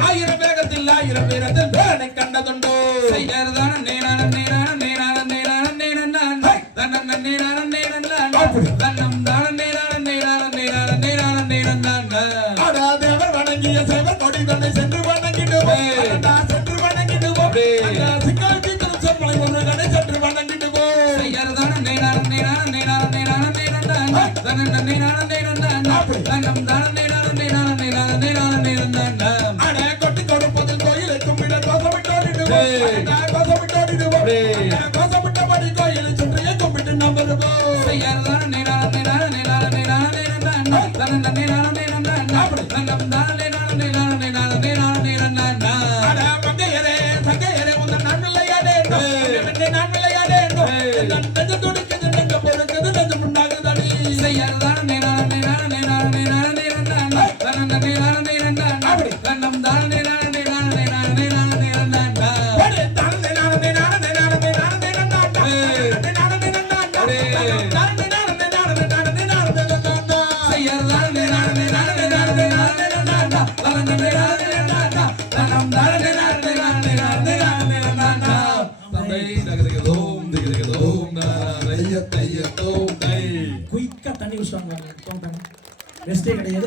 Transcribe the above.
ஆயிரம் வேகத்தில் ஆயிரம் வீரத்தில் பேனை கண்டதுண்டோ தேவர் வணங்கிய சேவர் கொடி தன்னை சென்று வணங்கிடுவோம் சென்று வணங்கிடுவோம் சிக்கல் தீர்க்கும் சொற்களை ஒருவனை சென்று வணங்கிடுவோம் கொட்டி கொடுப்பதில் கோயிலை கும்பிட கோசமிட்டபடி கோயிலை சுற்றியே கும்பிட்டு நாம் வருவோம் மங்கையரே சங்கையரே உங்கள் நான் விளையாடே நான் விளையாடே துடிக்குது நெஞ்ச பொறுக்குது நெஞ்ச முன்னாகுதடி குயிக்கா தண்ணி விஷயம் கிடையாது.